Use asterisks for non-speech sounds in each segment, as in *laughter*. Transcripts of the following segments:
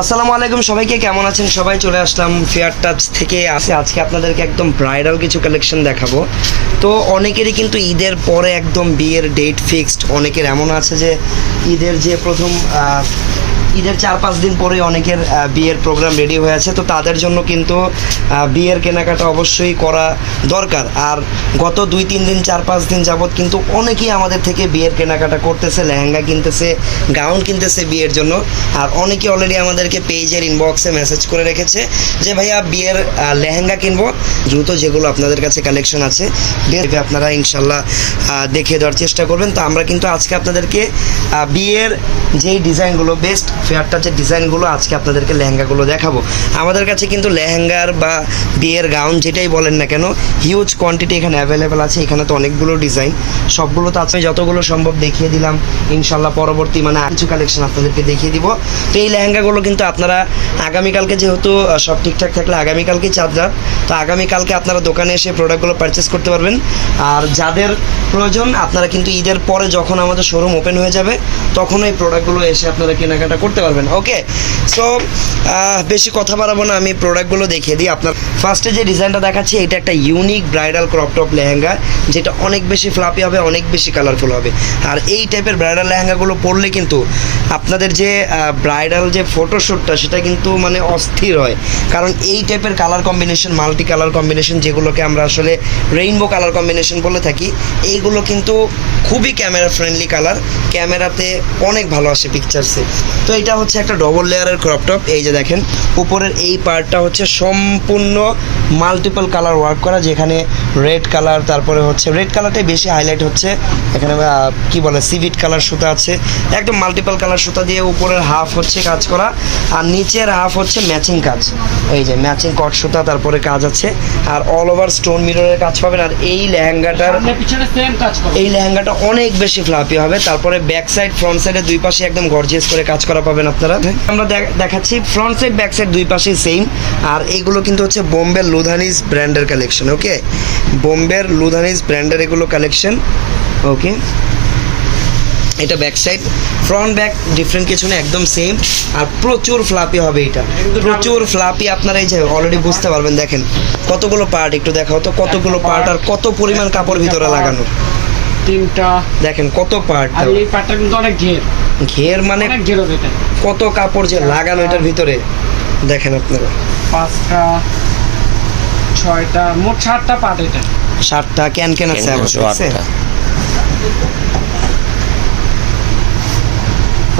আসসালামু আলাইকুম, সবাইকে কেমন আছেন? সবাই চলে আসলাম ফেয়ার টাচ থেকে। আসে আজকে আপনাদেরকে একদম ব্রাইডাল কিছু কালেকশন দেখাবো। তো অনেকেরই কিন্তু ঈদের পরে একদম বিয়ের ডেট ফিক্সড অনেকের এমন আছে যে ঈদের যে প্রথম ঈদের চার পাঁচ দিন পরে অনেকের বিয়ের প্রোগ্রাম রেডি হয়ে আছে। তো তাদের জন্য কিন্তু বিয়ের কেনাকাটা অবশ্যই করা দরকার। আর গত দুই তিন দিন, চার পাঁচ দিন যাবৎ কিন্তু অনেকেই আমাদের থেকে বিয়ের কেনাকাটা করতেছে, লেহেঙ্গা কিনতেছে, গাউন কিনতেছে বিয়ের জন্য। আর অনেকে অলরেডি আমাদেরকে পেজের ইনবক্সে মেসেজ করে রেখেছে যে, ভাইয়া, বিয়ের লেহেঙ্গা কিনবো। দ্রুত যেগুলো আপনাদের কাছে কালেকশন আছে আপনারা ইনশাল্লাহ দেখিয়ে দেওয়ার চেষ্টা করবেন। তো আমরা কিন্তু আজকে আপনাদেরকে বিয়ের যেই ডিজাইনগুলো বেস্ট ফেয়ার টাচের ডিজাইনগুলো আজকে আপনাদেরকে লেহেঙ্গাগুলো দেখাবো। আমাদের কাছে কিন্তু লেহেঙ্গার বা বিয়ের গাউন যেটাই বলেন না কেন হিউজ কোয়ান্টিটি এখানে অ্যাভেলেবেল আছে, এখানে তো অনেকগুলো ডিজাইন সবগুলো তো আছে যতগুলো সম্ভব দেখিয়ে দিলাম। ইনশাল্লাহ পরবর্তী মানে আর কিছু কালেকশন আপনাদেরকে দেখিয়ে দিব। তো এই লেহেঙ্গাগুলো কিন্তু আপনারা আগামীকালকে যেহেতু সব ঠিকঠাক থাকলে আগামীকালকেই চাঁদ রাত। তো আগামীকালকে আপনারা দোকানে এসে প্রোডাক্টগুলো পারচেস করতে পারবেন। আর যাদের প্রয়োজন, আপনারা কিন্তু ঈদের পরে যখন আমাদের শোরুম ওপেন হয়ে যাবে, তখন এই প্রোডাক্টগুলো এসে আপনারা কেনাকাটা করতে পারবেন ওকে সো বেশি কথা বাড়াবো না, আমি প্রোডাক্টগুলো দেখিয়ে দিই। আপনার ফার্স্টে যে ডিজাইনটা দেখাচ্ছি, এটা একটা unique bridal crop top lehenga, যেটা অনেক বেশি ফ্লাপি হবে, অনেক বেশি কালারফুল হবে। আর এই টাইপের ব্রাইডাল লেহেঙ্গাগুলো পরলে কিন্তু আপনাদের যে ব্রাইডাল যে ফটোশ্যুটটা সেটা কিন্তু মানে অস্থির হয়। কারণ এই টাইপের colour combination multi colour combination যেগুলোকে আমরা আসলে রেইনবো কালার কম্বিনেশন বলে থাকি, এইগুলো কিন্তু খুবই ক্যামেরা ফ্রেন্ডলি কালার ক্যামেরাতে অনেক ভালো আসে পিকচার্সে তো এটা হচ্ছে একটা ডবল লেয়ারের ক্রপ টপ এই যে দেখেন উপরের এই পার্টটা হচ্ছে সম্পূর্ণ মাল্টিপল কালার ওয়ার্ক করা যেখানে রেড কালার তারপরে হচ্ছে রেড কালারটাই বেশি হাইলাইট হচ্ছে। এখানে কি বলে সিভিট কালার সুতা আছে। একদম মাল্টিপল কালার সুতা দিয়ে উপরের হাফ হচ্ছে কাজ করা আর নিচের হাফ হচ্ছে ম্যাচিং কাজ। এই যে ম্যাচিং কট সুতা তারপরে কাজ আছে। আর অল ওভার স্টোন মিররের কাজ পাবেন আর এই লেহেঙ্গাটার এই লেহেঙ্গাটা অনেক বেশি ফ্লাপি হবে। তারপরে ব্যাক সাইড ফ্রন্ট সাইডে দুই পাশে একদম গর্জিয়াস করে কাজ করা পাবেন আপনারা। আমরা দেখ- দেখাচ্ছি ফ্রন্ট সাইড ব্যাক সাইড দুই পাশে সেম আর এইগুলো কিন্তু হচ্ছে বোম্বে লুধানিস ব্র্যান্ডের কালেকশন ওকে বোম্বের লুধানিস ব্র্যান্ডের এগুলো কালেকশন ওকে এটা back side front back different কিছু না, একদম সেম আর প্রচুর ফ্লাপি হবে এটা। প্রচুর ফ্লাপি আপনারা এই যে অলরেডি বুঝতে পারবেন, দেখেন। কতগুলো পার্ট একটু দেখাও তো, কতগুলো পার্ট আর কত পরিমাণ কাপড় ভিতরে লাগানো। তিনটা। দেখেন কত পার্ট আর এই পাটটা কিন্তু অনেক ঘের। ঘের মানে অনেক ঘের হবে এটা। কত কাপড় যে লাগানো এটার ভিতরে? দেখেন আপনারা। পাঁচটা ছয়টা মোট সাতটা পাট এটা। সাতটা ক্যান ক্যান আছে আছে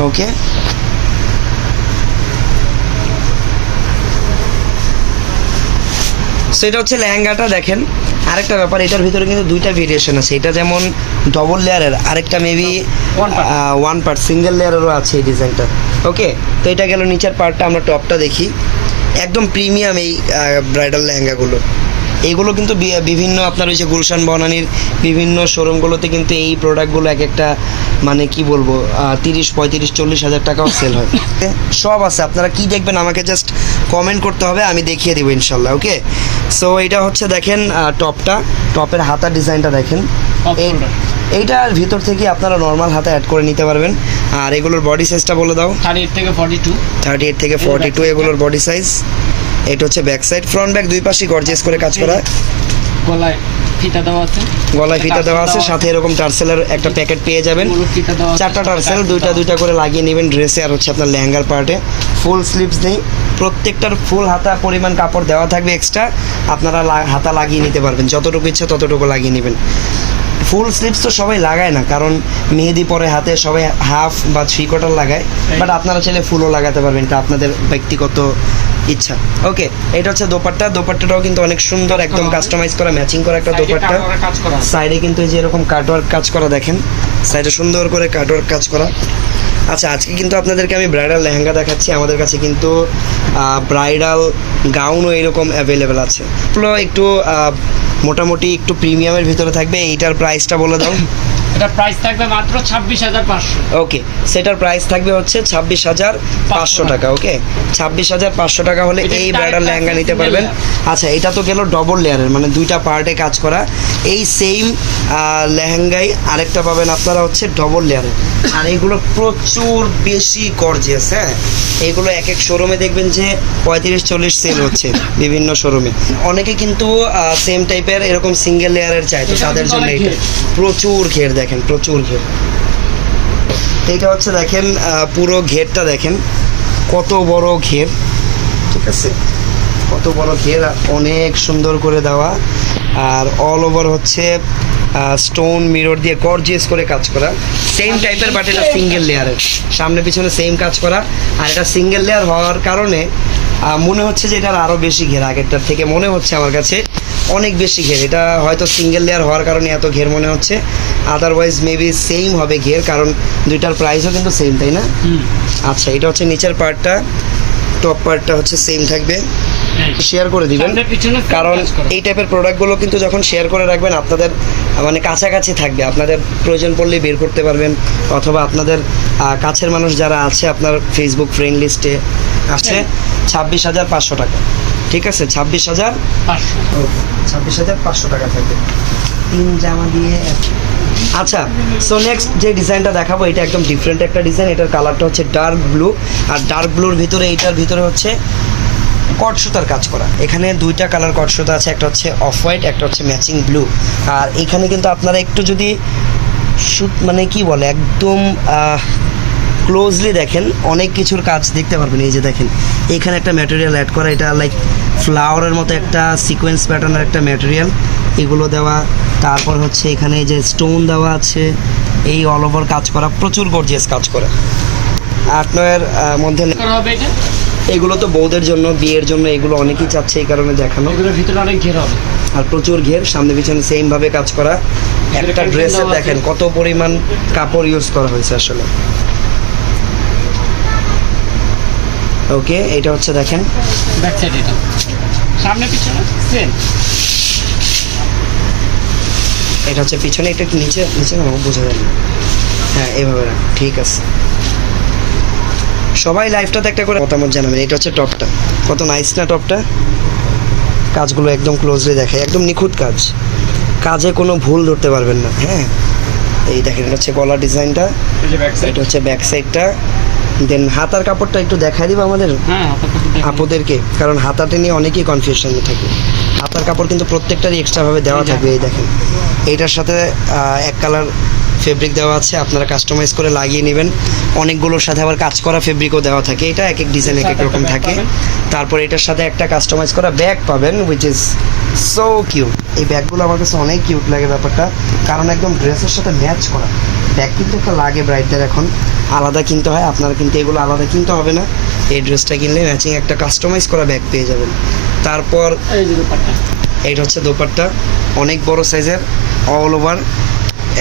ওকে। সেটা হচ্ছে লেহেঙ্গাটা দেখেন। আরেকটা ব্যাপার এটার ভিতরে কিন্তু দুইটা ভেরিয়েশন আছে। এটা যেমন ডবল লেয়ারের আরেকটা মেবি. ওয়ান পার্ট সিঙ্গেল লেয়ারেরও আছে এই ডিজাইনটা ওকে তো এটা গেল নিচের পার্টটা আমরা টপটা দেখি। একদম প্রিমিয়াম এই ব্রাইডাল লেহেঙ্গাগুলো। এইগুলো কিন্তু বিভিন্ন আপনার ওই যে গুলশান বনানির বিভিন্ন শোরুমগুলোতে কিন্তু এই প্রোডাক্টগুলো এক একটা মানে কি বলব তিরিশ পঁয়ত্রিশ চল্লিশ হাজার টাকাও সেল হয়। *laughs* সব আছে আপনারা কি দেখবেন আমাকে জাস্ট কমেন্ট করতে হবে আমি দেখিয়ে দেবো ইনশাল্লাহ ওকে সো এটা হচ্ছে দেখেন টপটা টপের হাতা ডিজাইনটা দেখেন। এইটার ভিতর থেকে আপনারা নর্মাল হাতে অ্যাড করে নিতে পারবেন। আর এগুলোর বডি সাইজটা বলে দাও। থার্টি এইট থেকে ফর্টি টু থার্টি এইট থেকে ফর্টি টু এগুলোর বডি সাইজ এটা হচ্ছে ব্যাক সাইড ফ্রন্ট ব্যাক দুই পাশে গর্জিয়াস করে কাজ করা। গলায় ফিতা দেওয়া আছে। গলায় ফিতা দেওয়া আছে সাথে এরকম টার্সেলের একটা প্যাকেট পেয়ে যাবেন। চারটা টার্সেল টার্সেল দুইটা দুইটা করে লাগিয়ে নেবেন ড্রেসে আর হচ্ছে আপনার লেহেঙ্গার পার্টে ফুল স্লিভস নেই। প্রত্যেকটার ফুল হাতা পরিমাণ কাপড় দেওয়া থাকবে এক্সট্রা আপনারা হাতা লাগিয়ে নিতে পারবেন। যতটুকু ইচ্ছা ততটুকু লাগিয়ে নেবেন। ফুল স্লিভস তো সবাই লাগায় না কারণ মেহেদি পরে হাতে সবাই হাফ বা থ্রি কোয়ার্টার লাগায় বাট আপনারা চাইলে ফুলও লাগাতে পারবেন এটা আপনাদের ব্যক্তিগত ইচ্ছা। ওকে এটা হচ্ছে দোপাট্টা দোপাট্টাটাও কিন্তু অনেক সুন্দর একদম কাস্টমাইজ করা ম্যাচিং করা একটা দোপাট্টা। সাইডে কিন্তু এই যে এরকম কাটওয়ার্ক কাজ করা দেখেন সাইডে সুন্দর করে কাটওয়ার্ক কাজ করা। আচ্ছা আজকে কিন্তু আপনাদেরকে আমি ব্রাইডাল লেহেঙ্গা দেখাচ্ছি। আমাদের কাছে কিন্তু ব্রাইডাল গাউনও এরকম অ্যাভেলেবেল আছে। একটু মোটামুটি একটু প্রিমিয়ামের ভিতরে থাকবে। এইটার প্রাইসটা বলে দাও। *laughs* এটা প্রাইস থাকবে মাত্র ছাব্বিশ হাজার পাঁচশো। ওকে সেটার প্রাইস থাকবে হচ্ছে ছাব্বিশ হাজার পাঁচশো টাকা ওকে ছাব্বিশ হাজার পাঁচশো টাকা হলে এই ব্রাইডাল লেহেঙ্গা নিতে পারবেন। আচ্ছা এটা তো গেল ডবল লেয়ারের মানে দুইটা পার্টে কাজ করা। এই সেম লেহেঙ্গাই আরেকটা পাবেন আপনারা হচ্ছে ডবল লেয়ারের আর এগুলো প্রচুর বেশি গর্জিয়াস হ্যাঁ? এগুলো এক এক শোরুমে দেখবেন যে পঁয়ত্রিশ চল্লিশ সেল হচ্ছে বিভিন্ন শোরুমে অনেকে কিন্তু সেম টাইপের এরকম সিঙ্গেল লেয়ারের চায় তো তাদের জন্য এটা। প্রচুর ঘের দেখেন, প্রচুর ঘের। এটা হচ্ছে দেখেন পুরো ঘেরটা দেখেন। কত বড় ঘের। ঠিক আছে? কত বড় ঘের অনেক সুন্দর করে দেওয়া। আর অল ওভার হচ্ছে স্টোন মিরর দিয়ে গর্জিয়াস করে কাজ করা। সেম টাইপের বাট এটা সিঙ্গেল লেয়ারের সামনে পিছনে সেম কাজ করা। আর এটা সিঙ্গেল লেয়ার হওয়ার কারণে মনে হচ্ছে যে এটার আরও বেশি ঘের আগেরটার থেকে। মনে হচ্ছে আমার কাছে অনেক বেশি ঘের। এটা হয়তো সিঙ্গেল লেয়ার হওয়ার কারণে এত ঘের মনে হচ্ছে। আদারওয়াইজ মেবি সেম হবে ঘের কারণ দুইটার প্রাইসও কিন্তু সেম তাই না? আচ্ছা এটা হচ্ছে নিচের পার্টটা টপ পার্টটা হচ্ছে সেম থাকবে। শেয়ার করে দিবেন। কারণ এই টাইপের প্রোডাক্টগুলো কিন্তু যখন শেয়ার করে রাখবেন আপনাদের মানে কাছাকাছি থাকবে। আপনাদের প্রয়োজন পড়লে বের করতে পারবেন অথবা আপনাদের কাছের মানুষ যারা আছে আপনার ফেসবুক ফ্রেন্ড লিস্টে আছে ছাব্বিশ হাজার পাঁচশো টাকা। ঠিক আছে? ছাব্বিশ হাজার? পাঁচশো। ছাব্বিশ হাজার পাঁচশো টাকা থাকবে। তিন জামা দিয়ে আচ্ছা সো নেক্সট যে ডিজাইনটা দেখাবো এটা একদম ডিফারেন্ট একটা ডিজাইন এটার কালারটা হচ্ছে ডার্ক ব্লু আর ডার্ক ব্লুর ভিতরে এইটার ভিতরে হচ্ছে কট সুতার কাজ করা। এখানে দুইটা কালার কট সুতা আছে একটা হচ্ছে অফ হোয়াইট একটা হচ্ছে ম্যাচিং ব্লু আর এখানে কিন্তু আপনারা একটু যদি সুত মানে কি বলে একদম ক্লোজলি দেখেন অনেক কিছুর কাজ দেখতে পারবেন। এই যে দেখেন এখানে একটা ম্যাটেরিয়াল অ্যাড করা এটা লাইক ফ্লাওয়ারের মতো একটা সিকোয়েন্স প্যাটার্নের একটা ম্যাটেরিয়াল এগুলো দেওয়া। তারপর হচ্ছে এখানে যে স্টোন দেওয়া আছে এই অল ওভার কাজ করা প্রচুর গর্জিয়াস কাজ করা। আট নয়ের মধ্যে এগুলো তো বউদের জন্য বিয়ের জন্য এগুলো অনেকেই চাচ্ছে এই কারণে দেখানো। ভিতরে অনেক ঘের হবে। আর প্রচুর ঘের সামনে পিছনে সেম ভাবে কাজ করা। একটা একটা ড্রেসে দেখেন কত পরিমাণ কাপড় ইউজ করা হয়েছে আসলে। ওকে এটা হচ্ছে দেখেন। ব্যাক সাইড এটা। সামনে পিছনে সেম এটা হচ্ছে পিছনে এটা একটু নিচে নিচে না বোঝা যায় না। হ্যাঁ এইভাবে রাখ ঠিক আছে। সবাই লাইফটাতে একটা করে মতামত জানাবেন এটা হচ্ছে টপটা কত নাইস না টপটা কাজগুলো একদম ক্লোজলি দেখে একদম নিখুঁত কাজ। কাজে কোনো ভুল ধরতে পারবেন না হ্যাঁ। এই দেখেন এটা হচ্ছে গলা ডিজাইনটা এটা হচ্ছে ব্যাক সাইডটা দেন হাতার কাপড়টা একটু দেখাই দিব আমাদের? হ্যাঁ। আপুদেরকে কারণ হাতাটা নিয়ে অনেকেই কনফিউশনে থাকে। হাতার কাপড় কিন্তু প্রত্যেকটারই এক্সট্রাভাবে দেওয়া থাকবে এই দেখেন। এইটার সাথে এক কালার ফেব্রিক দেওয়া আছে আপনারা কাস্টমাইজ করে লাগিয়ে নেবেন। অনেকগুলোর সাথে আবার কাজ করা ফেব্রিকও দেওয়া থাকে। এটা এক এক ডিজাইন এক এক রকম থাকে। তারপর এটার সাথে একটা কাস্টমাইজ করা ব্যাগ পাবেন উইচ ইজ সো কিউট এই ব্যাগগুলো আমার কাছে অনেক কিউট লাগে ব্যাপারটা। কারণ একদম ড্রেসের সাথে ম্যাচ করা। ব্যাগ কিন্তু একটা লাগে ব্রাইডদের এখন। আলাদা কিনতে হয় আপনারা কিন্তু এগুলো আলাদা কিনতে হবে না। এই ড্রেসটা কিনলে ম্যাচিং একটা কাস্টমাইজ করা ব্যাগ পেয়ে যাবেন। তারপর এইটা হচ্ছে দোপাট্টা। অনেক বড় সাইজের অল ওভার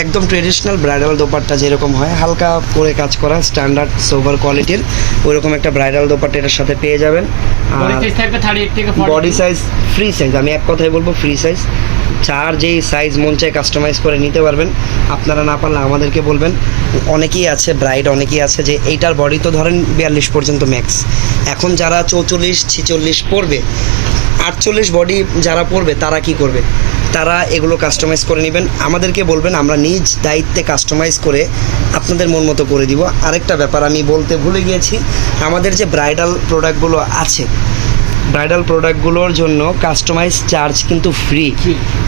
একদম ট্রেডিশনাল ব্রাইডাল দোপাট্টা যেরকম হয় হালকা করে কাজ করা স্ট্যান্ডার্ড সোভার কোয়ালিটির ওইরকম একটা ব্রাইডাল দোপাট্টা এটার সাথে পেয়ে যাবেন। বডি সাইজ ফ্রি সাইজ আমি এক কথায় বলব ফ্রি সাইজ যার যেই সাইজ মন চায় কাস্টমাইজ করে নিতে পারবেন। আপনারা না পারলে আমাদেরকে বলবেন। অনেকেই আছে ব্রাইড অনেকেই আছে, যে এইটার বডি তো ধরেন বিয়াল্লিশ পর্যন্ত ম্যাক্স এখন যারা চৌচল্লিশ, ছিচল্লিশ পড়বে আটচল্লিশ বডি যারা পড়বে তারা কি করবে? তারা এগুলো কাস্টমাইজ করে নেবেন। আমাদেরকে বলবেন, আমরা নিজ দায়িত্বে কাস্টমাইজ করে আপনাদের মন মতো করে দিব। আরেকটা ব্যাপার আমি বলতে ভুলে গিয়েছি, আমাদের যে ব্রাইডাল প্রোডাক্টগুলো আছে ব্রাইডাল প্রোডাক্টগুলোর জন্য কাস্টমাইজ চার্জ কিন্তু ফ্রি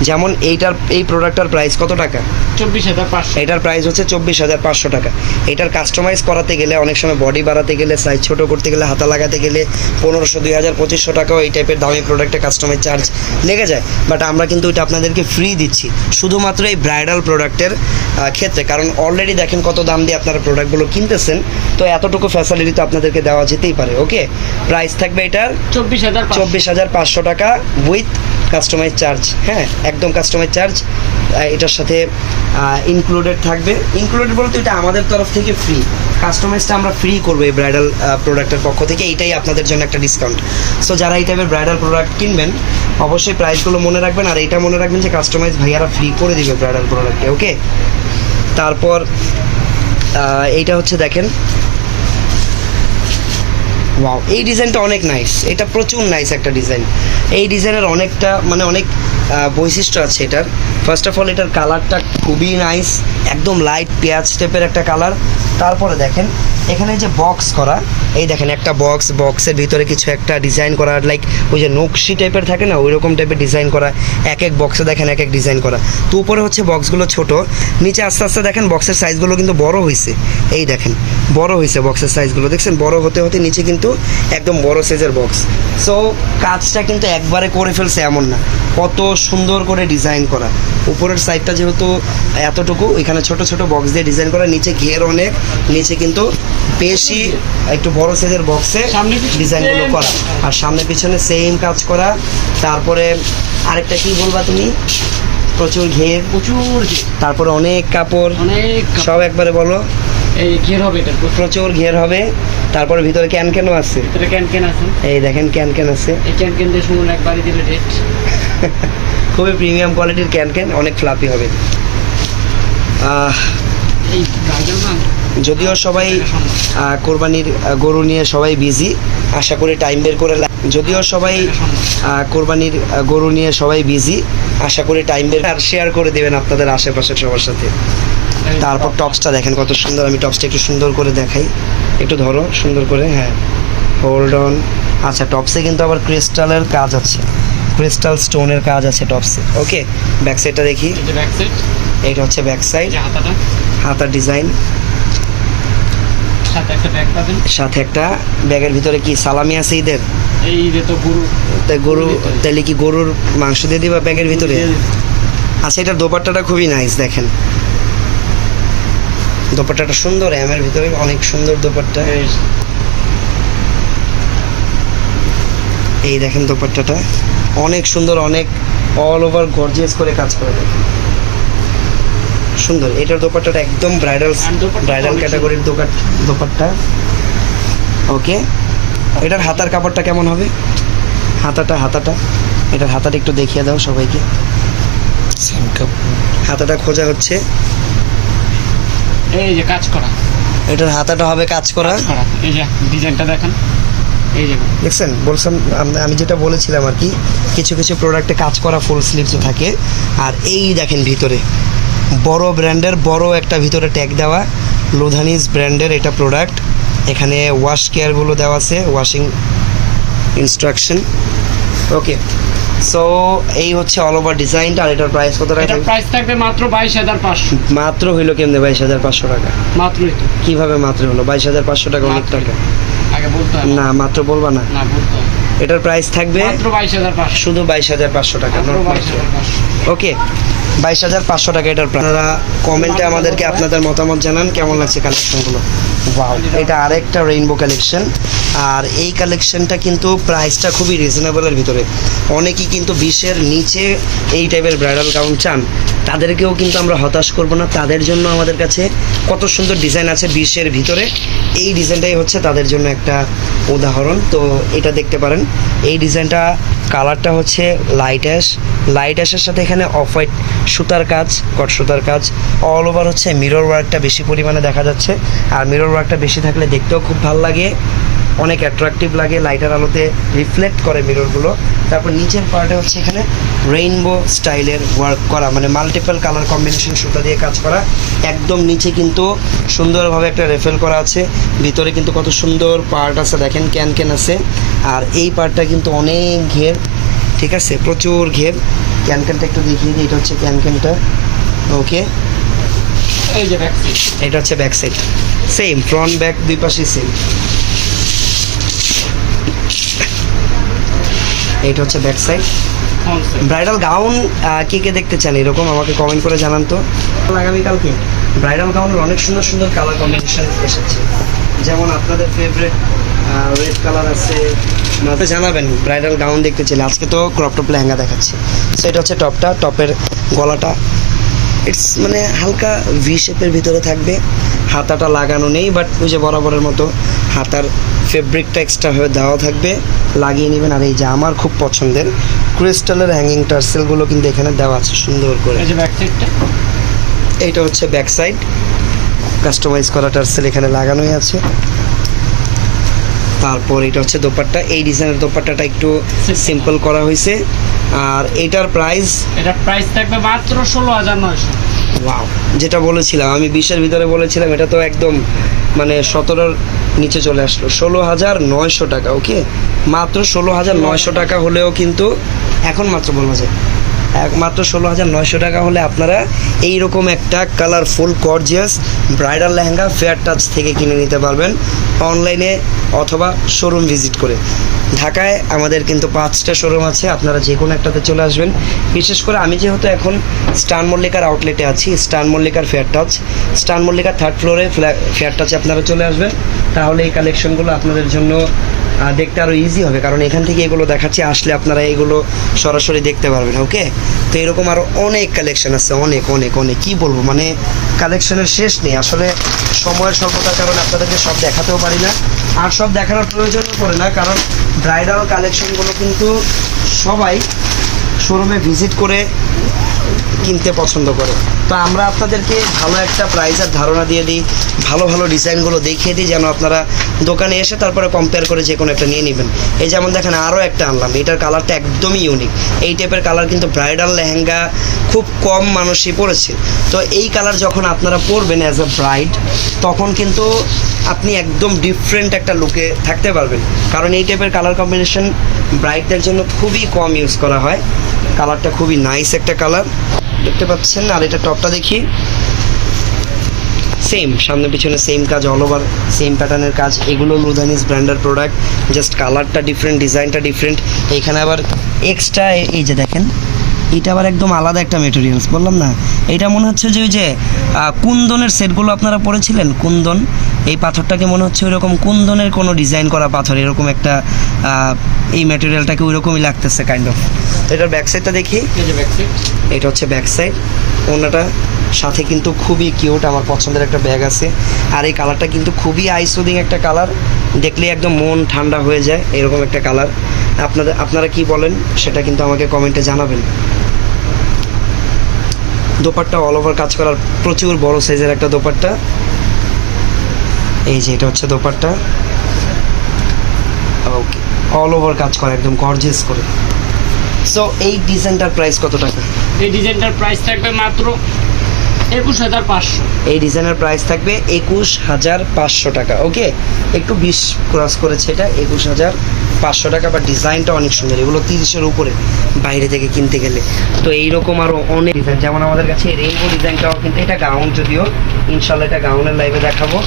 যেমন এইটার এই প্রোডাক্টটার প্রাইস কত টাকা? চব্বিশ হাজার পাঁচশো। এটার প্রাইস হচ্ছে চব্বিশ হাজার পাঁচশো টাকা। এটার কাস্টমাইজ করাতে গেলে অনেক সময় বডি বাড়াতে গেলে সাইজ ছোট করতে গেলে হাতা লাগাতে গেলে পনেরোশো দুই হাজার পঁচিশশো টাকাও এই টাইপের দামি প্রোডাক্টে কাস্টমাইজ চার্জ লেগে যায়। বাট আমরা কিন্তু এটা আপনাদেরকে ফ্রি দিচ্ছি। শুধুমাত্র এই ব্রাইডাল প্রোডাক্টের ক্ষেত্রে। কারণ অলরেডি দেখেন কত দাম দিয়ে আপনারা প্রোডাক্টগুলো কিনতেছেন। তো এতটুকু ফ্যাসিলিটি তো আপনাদেরকে দেওয়া যেতেই পারে ওকে প্রাইস থাকবে এটার চব্বিশ চব্বিশ হাজার পাঁচশো। টাকা উইথ কাস্টমাইজ চার্জ হ্যাঁ একদম কাস্টমাইজ চার্জ এটার সাথে ইনক্লুডেড থাকবে। ইনক্লুডেড বলতে এটা আমাদের তরফ থেকে ফ্রি কাস্টমাইজটা আমরা ফ্রি করব এই ব্রাইডাল প্রোডাক্টের পক্ষ থেকে। এইটাই আপনাদের জন্য একটা ডিসকাউন্ট সো যারা এই টাইপের ব্রাইডাল প্রোডাক্ট কিনবেন, অবশ্যই প্রাইসগুলো মনে রাখবেন। আর এইটা মনে রাখবেন যে কাস্টমাইজ ভাইয়ারা ফ্রি করে দিবে ব্রাইডাল প্রোডাক্টে ওকে তারপর এইটা হচ্ছে দেখেন ওয়াও এই ডিজাইনটা অনেক নাইস এটা প্রচুর নাইস একটা ডিজাইন এই ডিজাইনের অনেকটা মানে অনেক বৈশিষ্ট্য আছে এটার। ফার্স্ট অফ অল এটার কালারটা খুবই নাইস একদম লাইট পেঁয়াজ টাইপের একটা কালার তারপরে দেখেন, এখানে যে বক্স করা, এই দেখেন একটা বক্স বক্সের ভিতরে কিছু একটা ডিজাইন করা লাইক ওই যে নকশি টাইপের থাকে না ওই রকম টাইপের ডিজাইন করা, এক এক বক্সে দেখেন এক এক ডিজাইন করা। তো উপরে হচ্ছে বক্সগুলো ছোট, নিচে আস্তে আস্তে দেখেন বক্সের সাইজগুলো কিন্তু বড় হয়েছে এই দেখেন, বড় হয়েছে বক্সের সাইজগুলো দেখছেন, বড় হতে হতে নিচে কিন্তু একদম বড় সাইজের বক্স সো কাজটা কিন্তু একবারে করে ফেলছে এমন না। কত সুন্দর করে ডিজাইন করা। উপরের সাইডটা যেহেতু এতটুকু, এখানে ছোট ছোট বক্স দিয়ে ডিজাইন করা নিচে ঘের অনেক নিচে কিন্তু বেশি একটু বড় সাইজের বক্সে ডিজাইনগুলো করা। আর সামনে পিছনে সেম কাজ করা। তারপরে আরেকটা কি বলবা তুমি? প্রচুর ঘের। প্রচুর তারপরে অনেক কাপড়। অনেক সব একবারে বলো। এই ঘের হবে এটা। প্রচুর ঘের হবে। তারপরে ভিতরে ক্যান ক্যানও আছে। ভিতরে ক্যান ক্যান আছে। এই দেখেন ক্যান ক্যান আছে। এই ক্যান ক্যান দিয়ে শুনুন একবারই দিলে রেট *laughs* খুবই প্রিমিয়াম কোয়ালিটির ক্যান ক্যান অনেক ফ্লাপি হবে আহ, এই গার্ডেন না যদিও সবাই কোরবানির গরু নিয়ে সবাই বিজি আশা করি টাইম বের করে যদিও সবাই কোরবানির গরু নিয়ে সবাই বিজি আশা করি টাইম বের আর শেয়ার করে দেবেন আপনাদের আশেপাশের সবার সাথে। তারপর টপসটা দেখেন, কত সুন্দর, আমি টপসটা একটু সুন্দর করে দেখাই। একটু ধরো, সুন্দর করে হ্যাঁ। হোল্ড অন আচ্ছা টপসে কিন্তু আবার ক্রিস্টালের কাজ আছে। ক্রিস্টাল স্টোনের কাজ আছে টপসে ওকে ব্যাক সাইডটা দেখি। ব্যাক এইটা হচ্ছে ব্যাক সাইড হাতার ডিজাইন সাথে একটা ব্যাগের ভিতরে কি সালামি আছে ঈদের? গরু। তাহলে কি গরুর মাংস দিয়ে দিবা ব্যাগের ভিতরে? আচ্ছা এটার দোপাট্টাটা খুবই নাইস দেখেন। দোপাট্টাটা সুন্দর এমের ভিতরে অনেক সুন্দর দোপাট্টা। এই এই দেখেন দোপাট্টাটা। অনেক সুন্দর অনেক অল ওভার গর্জিয়াস করে কাজ করে দেখেন। সুন্দর। এটার দোপাট্টাটা একদম ব্রাইডাল ব্রাইডাল ক্যাটাগরির দোকাট দোপাট্টা। ওকে এটার হাতার কাপড়টা কেমন হবে? হাতাটা হাতাটা। এটার হাতাটা একটু দেখিয়ে দাও সবাইকে। হাতাটা খোঁজা হচ্ছে। এই যে কাজ করা। এটার হাতাটা হবে কাজ করা। এই যে ডিজাইনটা দেখেন। দেখছেন বলছিলাম আম- আমি যেটা বলেছিলাম আর কি কিছু কিছু প্রোডাক্টে কাজ করা ফুল স্লিভস থাকে। আর এই দেখেন ভিতরে। বড় ব্র্যান্ডের বড় একটা ভিতরে ট্যাগ দেওয়া লোধানিস ব্র্যান্ডের এটা প্রোডাক্ট এখানে ওয়াশ কেয়ারগুলো দেওয়া আছে ওয়াশিং ইনস্ট্রাকশন ওকে সো এই হচ্ছে অল ওভার ডিজাইনটা আর এটার প্রাইস কত টাকা এটার প্রাইস থাকবে মাত্র বাইশ হাজার পাঁচশো। মাত্র হইল কেমনে বাইশ হাজার পাঁচশো টাকা? মাত্রই তো। কীভাবে মাত্র হলো? বাইশ হাজার পাঁচশো টাকা অনেক মাত্র। টাকা আগে বলতে হবে। না মাত্র বলবা না। না বলতে হবে। এটার প্রাইস থাকবে মাত্র শুধু বাইশ হাজার পাঁচশো টাকা মাত্র মাত্র। ওকে বাইশ হাজার পাঁচশো টাকা এটার প্রাইস। আপনারা কমেন্টে আমাদেরকে আপনাদের মতামত জানান কেমন লাগছে কালেকশনগুলো ওয়াও এটা আরেকটা রেইনবো কালেকশন আর এই কালেকশনটা কিন্তু প্রাইসটা খুবই রিজনেবলের ভিতরে। অনেকেই কিন্তু বিশের নিচে এই টাইপের ব্রাইডাল গাউন চান। তাদেরকেও কিন্তু আমরা হতাশ করব না। তাদের জন্য আমাদের কাছে কত সুন্দর ডিজাইন আছে বিশের ভিতরে। এই ডিজাইনটাই হচ্ছে তাদের জন্য একটা উদাহরণ। তো এটা দেখতে পারেন। এই ডিজাইনটা কালারটা হচ্ছে লাইট অ্যাশ লাইট আসার সাথে এখানে অফ হোয়াইট সুতার কাজ কট সুতার কাজ অল ওভার হচ্ছে মিরর ওয়ার্কটা বেশি পরিমাণে দেখা যাচ্ছে। আর মিরর ওয়ার্কটা বেশি থাকলে দেখতেও খুব ভালো লাগে, অনেক অ্যাট্রাকটিভ লাগে লাইটার আলোতে রিফ্লেক্ট করে মিররগুলো তারপর নিচের পার্টে হচ্ছে এখানে রেইনবো স্টাইলের ওয়ার্ক করা মানে মাল্টিপল কালার কম্বিনেশন সুতা দিয়ে কাজ করা। একদম নিচে কিন্তু সুন্দরভাবে একটা রেফেল করা আছে, ভিতরে কিন্তু কত সুন্দর পার্ট আছে, দেখেন ক্যান ক্যান আছে। আর এই পার্টটা কিন্তু অনেক ঘের ঠিক আছে? প্রচুর ঘের। ক্যান ক্যানটা একটু দেখিয়ে দিই এটা হচ্ছে ক্যান ক্যানটা ওকে এই যে ব্যাক সাইড এটা হচ্ছে back side same front back দুই পাশেই সেম এটা হচ্ছে ব্যাক সাইড ব্রাইডাল গাউন কে কে দেখতে চান এরকম আমাকে কমেন্ট করে জানান তো। আগামীকালকে। ব্রাইডাল গাউনের অনেক সুন্দর সুন্দর কালার কম্বিনেশন এসেছে। যেমন আপনাদের ফেভারিট রেড কালার আছে তো জানাবেন ব্রাইডাল গাউন দেখতে চাইলে আজকে তো ক্রপ টপ লেহেঙ্গা দেখাচ্ছে। সো এটা হচ্ছে টপটা টপের গলাটা। ইটস মানে হালকা ভি শেপের ভিতরে থাকবে। হাতাটা লাগানো নেই বাট ওই যে বরাবরের মতো হাতার ফেব্রিকটা এক্সট্রা হয়ে দেওয়া থাকবে। লাগিয়ে নেবেন। আর এই যে আমার খুব পছন্দের ক্রিস্টালের হ্যাঙ্গিং টার্সেলগুলো কিন্তু এখানে দেওয়া আছে সুন্দর করে। এইটা হচ্ছে ব্যাক সাইড কাস্টমাইজ করা টার্সেল এখানে লাগানোই আছে। তারপর এটা হচ্ছে দোপাট্টা। এই ডিজাইনের দোপাট্টাটা একটু সিম্পল করা হয়েছে। আর এটার প্রাইস এটার প্রাইস থাকবে মাত্র ষোলো হাজার নয়শো। ওয়াও যেটা বলেছিলাম আমি বিশের ভিতরে বলেছিলাম এটা তো একদম মানে সতেরোর নিচে চলে আসলো। ষোলো হাজার নয়শো টাকা ওকে মাত্র ষোলো হাজার নয়শো টাকা হলেও কিন্তু এখন মাত্র বলব যে একমাত্র ষোলো হাজার নয়শো টাকা হলে আপনারা এইরকম একটা colourful gorgeous bridal lehenga Fair Touch থেকে কিনে নিতে পারবেন অনলাইনে অথবা শোরুম ভিজিট করে। ঢাকায় আমাদের কিন্তু পাঁচটা শোরুম আছে, আপনারা যে কোনো একটাতে চলে আসবেন। বিশেষ করে আমি যেহেতু এখন স্টান মল্লিকার আউটলেটে আছি স্টান মল্লিকার ফেয়ার টাচ স্টান মল্লিকার থার্ড ফ্লোরে ফ্ল্যা ফেয়ার টাচে আপনারা চলে আসবেন। তাহলে এই কালেকশনগুলো আপনাদের জন্য দেখতে আরও ইজি হবে। কারণ এখান থেকে এগুলো দেখাচ্ছি, আসলে আপনারা এগুলো সরাসরি দেখতে পারবেন ওকে তো এরকম আরও অনেক কালেকশন আছে, অনেক অনেক অনেক। কি বলব মানে কালেকশনের শেষ নেই। আসলে সময়ের স্বল্পতার কারণে আপনাদেরকে সব দেখাতেও পারি না। আর সব দেখানোর প্রয়োজনও পড়ে না, কারণ ব্রাইডাল কালেকশনগুলো কিন্তু সবাই শোরুমে ভিজিট করে কিনতে পছন্দ করে। তো আমরা আপনাদেরকে ভালো একটা প্রাইসের ধারণা দিয়ে দিই। ভালো ভালো ডিজাইনগুলো দেখিয়ে দিই, যেন আপনারা দোকানে এসে তারপরে কম্পেয়ার করে যে কোনো একটা নিয়ে নেবেন। এই যেমন দেখেন আরও একটা আনলাম, এটার কালারটা একদমই ইউনিক এই টাইপের কালার কিন্তু ব্রাইডাল লেহেঙ্গা খুব কম মানুষই পরেছে। তো এই কালার যখন আপনারা পরবেন অ্যাজ আ ব্রাইড তখন কিন্তু আপনি একদম ডিফারেন্ট একটা লুকে থাকতে পারবেন। কারণ এই টাইপের কালার কম্বিনেশন ব্রাইডদের জন্য খুবই কম ইউজ করা হয়। কালারটা খুবই নাইস একটা কালার দেখতে পাচ্ছেন, আর এটা টপটা দেখি। সেম সামনে পিছনে সেম কাজ অল ওভার সেম প্যাটার্নের কাজ। এগুলো লুধানিস ব্র্যান্ডের প্রোডাক্ট জাস্ট কালারটা ডিফারেন্ট ডিজাইনটা ডিফারেন্ট এখানে আবার এক্সট্রা এই যে দেখেন এটা আবার একদম আলাদা একটা মেটেরিয়ালস বললাম না? এটা মনে হচ্ছে যে ওই যে কুন্দনের সেটগুলো আপনারা পড়েছিলেন কুন্দন এই পাথরটাকে মনে হচ্ছে ওইরকম কুন্দনের কোনো ডিজাইন করা পাথর এরকম একটা এই ম্যাটেরিয়ালটাকে ওইরকমই লাগতেছে কাইন্ড অফ তো এটার ব্যাক সাইডটা দেখি ব্যাক এটা হচ্ছে ব্যাক সাইড ওনাটা সাথে কিন্তু খুবই কিউট আমার পছন্দের একটা ব্যাগ আছে। আর এই কালারটা কিন্তু খুবই আইসোদিং একটা কালার দেখলে একদম মন ঠান্ডা হয়ে যায় এরকম একটা কালার আপনাদের আপনারা কি বলেন সেটা কিন্তু আমাকে কমেন্টে জানাবেন। দোপাট্টা অল ওভার কাজ করার প্রচুর বড় সাইজের একটা দোপাট্টা। এই যে এটা হচ্ছে দোপাট্টা। ওকে অল ওভার কাজ করা একদম গর্জিয়াস করে। সো এই ডিজাইনটার প্রাইস কত টাকা? এই ডিজাইনটার প্রাইস থাকবে মাত্র একুশ হাজার পাঁচশো। এই ডিজাইনের প্রাইস থাকবে একুশ হাজার পাঁচশো টাকা। ওকে একটু বিশ ক্রস করেছে এটা একুশ হাজার পাঁচশো টাকা বা ডিজাইনটা অনেক সুন্দর। এগুলো তিরিশের উপরে বাইরে থেকে কিনতে গেলে। তো এইরকম আরও অনেক ডিজাইন যেমন আমাদের কাছে রেইনবো ডিজাইনটাও কিন্তু এটা গাউন যদিও। ইনশাল্লাহ এটা গাউনের লাইভে দেখাবো।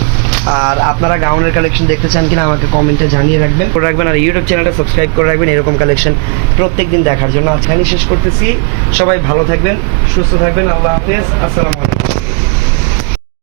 আর আপনারা গাউনের কালেকশন দেখতে চান কিনা আমাকে কমেন্টে জানিয়ে রাখবেন। করে রাখবেন আর ইউটিউব চ্যানেলটা সাবস্ক্রাইব করে রাখবেন। এরকম কালেকশন প্রত্যেক দিন দেখার জন্য। আজকে শেষ করতেছি। সবাই ভালো থাকবেন, সুস্থ থাকবেন। আল্লাহ হাফেজ। আসসালামু আলাইকুম।